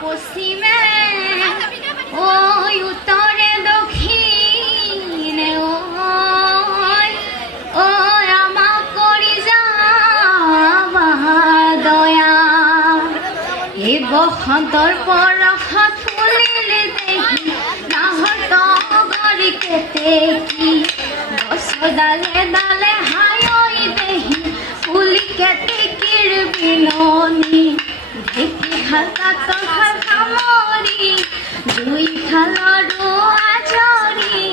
পশ্চিমে ওই উত্তৰে দক্ষিণে ও আমা কৰি যাবা দয়া এ বসন্তৰ পৰশত ফুলিলে দেখি নাহত গৰি কেতেকী গছ ডালে ডালে হায়ৈ দেহি ফুলি কেতেকীৰ বিননি ঢেকি হাতাত সামৰি দুই খালৰো আজৰি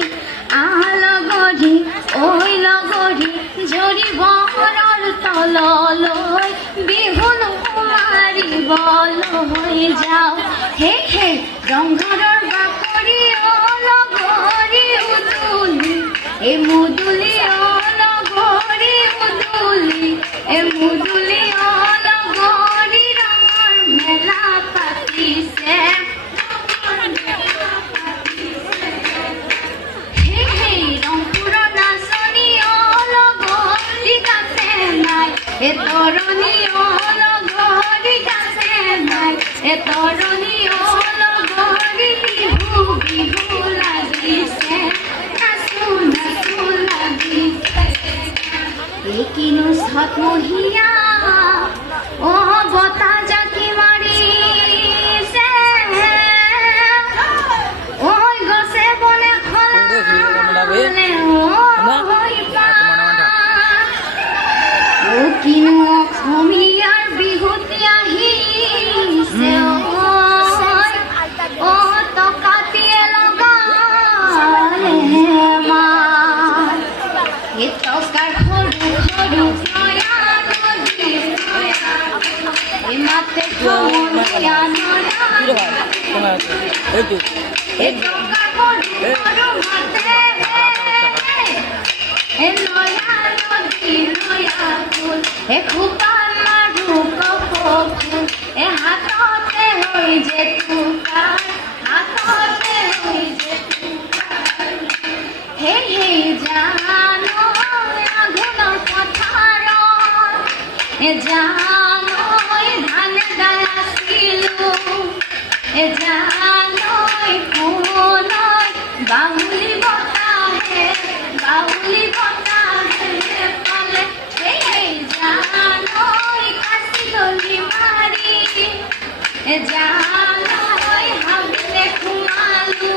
লগৰি ঐ লগৰি জৰি বৰৰ তললৈ বিহুন মাৰিবলৈ যাওঁ হে হে ৰংঘৰৰ বাকৰি লগৰি উদুলি এ মুদুলি লগৰি উদুলি এ মুদুলি লগৰি ৰঙৰ মেলা পাতিছে ৰংপুৰৰ নাচনি লগৰি গাছে নাই এ তৰণি লগৰি গাছে নাই এ তৰণি লগৰি বিহু বিহু লাগিছে নাচো নাচো লাগিছে এই কিনো ছটমহীয়া ও বতাহ জাকি মাৰিছে ঐ গছে বনে খলালে ও কিনো অসমীয়াৰ বিহুতি আহিছে ও টকাটিয়ে লগালে মাৰ এই টকাৰ সৰু সৰু নয়া নদী এই মাতে খমীয়া নয়া এই টকাৰ সৰু সৰু মাতে এ নয়া নদী নয়া ফুল এ খোপাত মাৰো কপৌ এ হাততে হৈ যে টুকাৰ হাততে হৈ যে টুকাৰ হে হে জানো আঘোণৰ পথাৰত এ জানো ধান দাইছিলোঁ এ জানো কোনৈ বাউলি বতাহে পালে হে জানো কাচি দলি মাৰি এ জানো হাবিলে সোমালো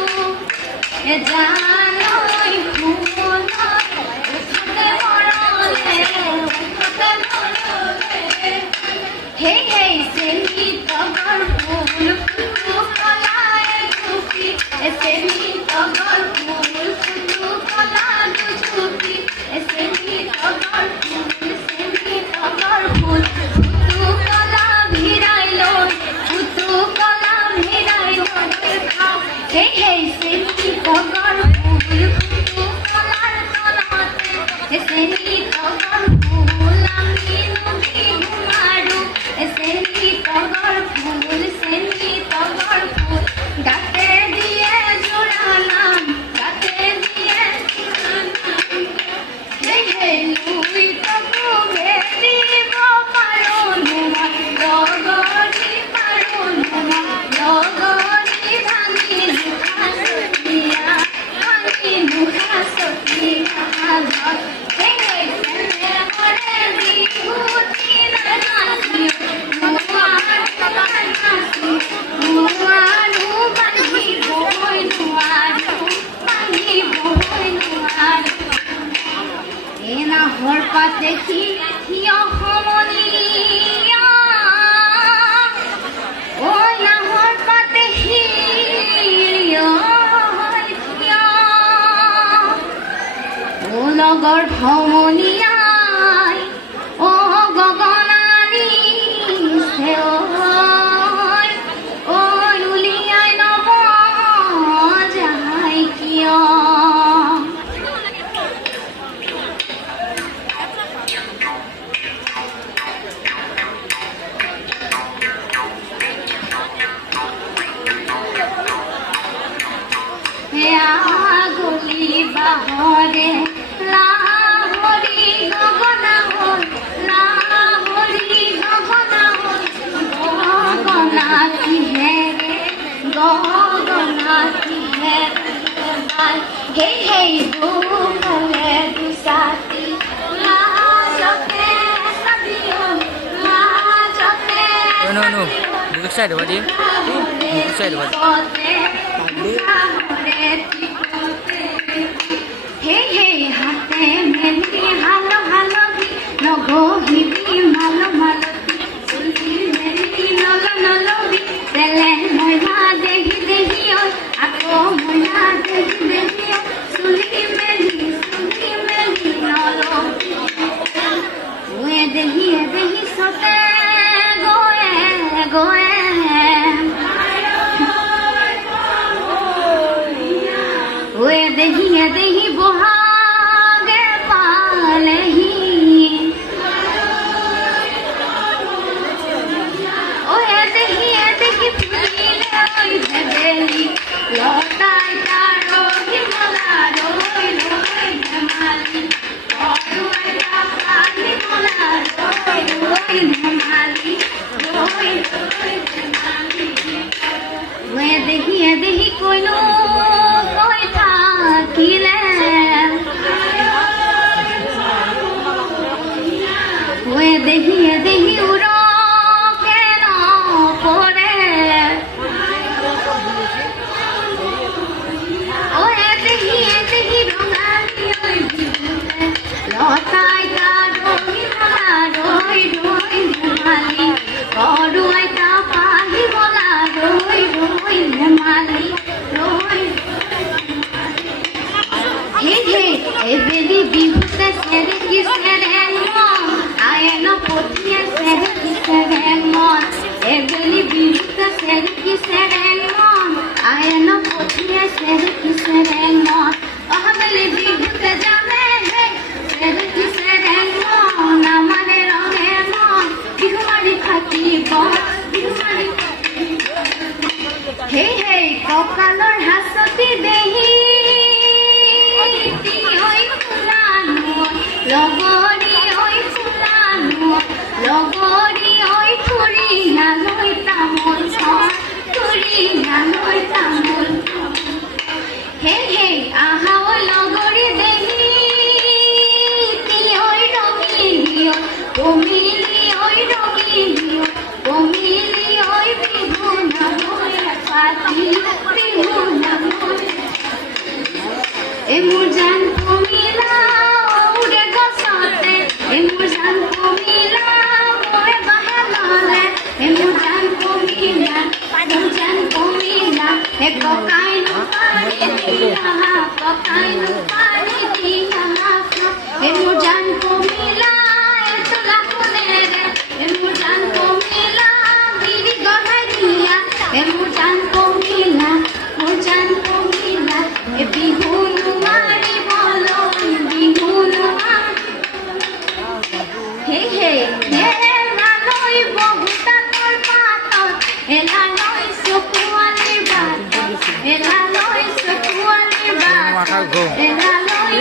এ জানো উঠতে মৰলে হে হে চেনি তগৰ ফুল ফুটো কলাই টুপি এ চেনি তগৰ ফুল ফুটো কলা দুচুপি এ চেনি তগৰ ফুল ফুটো কলা ভিৰাই লৈ ফুটো কলা ভিৰাই লৈ খাওঁ হে হে চেনি তগৰ ফুল ফুটো কলাৰ তলতে এ চেনি তগৰ ফুল আমি বিহু মাৰো এ চেনি তগৰ ফুল চেনি তগৰ ফুল গাতে দিয়ে জোৰা নাম গাতে দিয়ে হে হে লুই তকু ভেদিব পাৰো নোমান লগৰি পাৰো নোমান লগৰি ভাঙি নুখা চতিয়া ঘৰ হে হে চেনেহৰে বিহুতি নাচিও নোৱাৰো বান্ধিবই নোৱাৰো এই নাহৰ পাত দেখি থিয় সমনি গৰ্ভমণিয়াই ও গগনানী সেৱই ঐ উলিয়াই নব যায় কিয় গলি বাহৰে লাহৰি গগনা হ'ল লাহৰি গগনা হ'ল গগনা কিহেৰে গগনা কিহেৰে বাই হেই হেই বুকলে দুচাতি লাজতে চাবিও লাজতে No. Look side over there. Look side over Hey hey hate meli halo halo noghibi malo malo sulhi meli nolo nolo tele moila dehi dehi oi ako moila dehi dehi oi sulhi meli nolo oe dehi sote goe way দেহি বহাগে পালেহি way দেহি ফুলিলে ওই ভেবেলি লতাই তারো হিমলা রই রই ধেমালি Arua পানি মোলা রই রই ধেমালি রই রই ধেমালি ওয়ে দেহি কইলো দেহি উড়ো কেন পরে ওয়ে দেহি রঙালি ওই বিহুতে লতাই রই রই রই ধেমালি অরুয়াই তা পাহি বলা রই রই ধেমালি রই হে এবেলি বিহুতে সেরে কি সেরে মন আয়ন পটিয়ে সেরে কি সেরে মন এবেলি বিহুতে সেরে কি সেরে মন আয়ন পটিয়ে সেরে কি সেরে মন অহবেলি বিহুতে যাবে হে সেরে কি সেরে মন আমারে রঙে মন বিহুমারি থাকিব বিহুমারি হে ককালৰ হাসতি দেহি লগৰি ঐ ফুলানো লগৰি ঐ ফুৰিয়ালৈ তামোল ফুৰিয়ালৈ তামোল হে আহাও লগৰি দেহি ঐ ৰঙিলি কমিলি ঐ ৰঙিলি কমিলি ঐ বিহু নামৈ পাতি বিহু নামৈ মোৰ জান কমিলা মোৰ জান কমিলা মই বাহাললে মোৰ জান কমিলা হে ককাই নুপাৰি দিয়া হে মোৰ জান কমিলা তোলা কোনেৰে হে মোৰ জান কমিলা বিৰি গঢ়াই দিয়া হে মোৰ জান কমিলা হে বিহু নোৱাৰিবলৈ বিহু এলালৈ বহুতাকৰ পাতত এলালৈ চকুৱালিৰ বাটত এলালৈ চকুৱালিৰ বাটত এলালৈ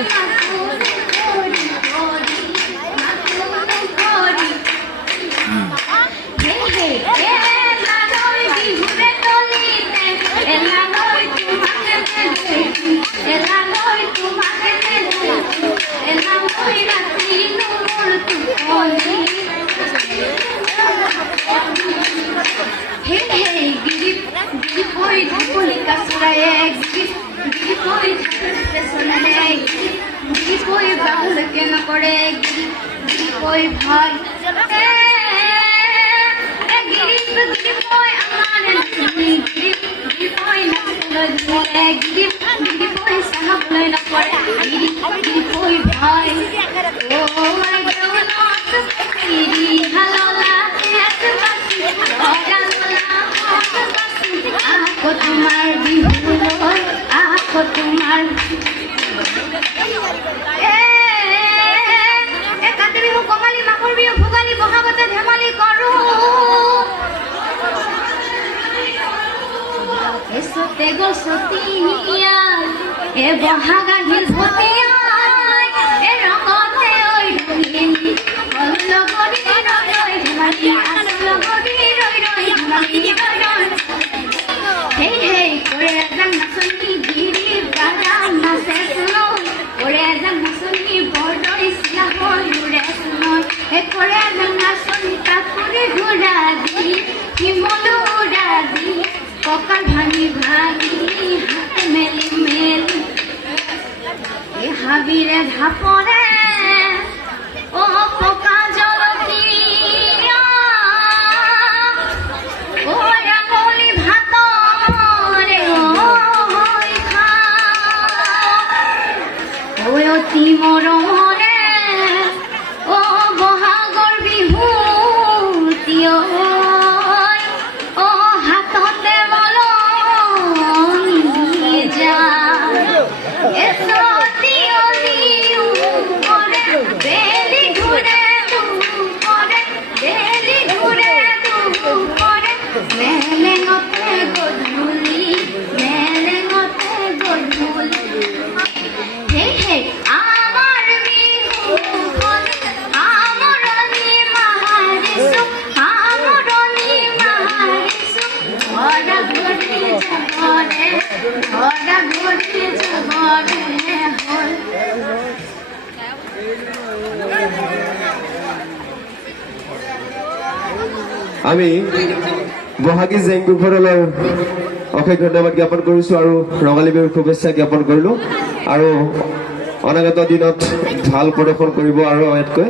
এলালৈ বিহুৰে তলিতে এলালৈ তোমাকে এলালৈ তোমাকে এলালৈ ৰাতি মোৰ টোপনি গিরি কই ঢাকুলি কাছরায়ে গিরি কই ঢাকুলিতে সোনারে গিরি কই বাউল কেন করে গিরি কই ভাই গিরি কই আমার গিরি কই না লৈ ধুলে গিৰি গিৰি পইচা খাবলৈ নপৰে গিৰি গিৰি পই ভাই ও মাই দেউলত গিৰি হাললা এত বাসি অগাললা আকৌ তোমাৰ বিহুলৈ আকৌ তোমাৰ কাতি বিহু কঙালী মাঘৰ বিহু ভোগালী বহাগতে ধেমালি কৰো এসতে গছতিয়া এ বহাগাঘিল ভতিয়াই এ ৰঙতে ঐ ৰঙিনী অলগৰি ৰৈ ৰৈ ধেমালি অলগৰি ৰৈ ৰৈ ধেমালি ৰৈ ৰৈ হেই হেই কৰে এজন নাচনী গিৰিৰ গাৰা নাচে শুনো কৰে এজন নাচনী বৰদৈ চিলা হ'ল উৰে শুনো হে কৰে এজন নাচনী কাকুৰি ঘূৰা দি শিমলু উৰা দি কঁকাল ভাঙি ভাঙি হাত মেলি মেলি এ হাবিৰে ঢাপৰে অ পকা জলকীয়া ও ৰাঙলী ভাতৰে ঐ খা ঐ অতি মৰমৰে অ বহাগৰ বিহুতি ঐ অ হাততে মলনি যা এসতি অলিউ কৰে বেলি ঘূৰে তু কৰে বেলি ঘূৰে তু কৰে মেলেঙতে গধূলি হে হে আমাৰ বিহুখন আমৰণি মাৰিছো আমৰণি মাৰিছো ঘৰা ঘৰি জগৰে হ'ল আমি বহাগী জেংবিঘৰলৈ অশেষ ধন্যবাদ জ্ঞাপন কৰিছোঁ আৰু ৰঙালী বিহুৰ শুভেচ্ছা জ্ঞাপন কৰিলোঁ আৰু অনাগত দিনত ভাল প্ৰদৰ্শন কৰিব আৰু ইয়াতকৈ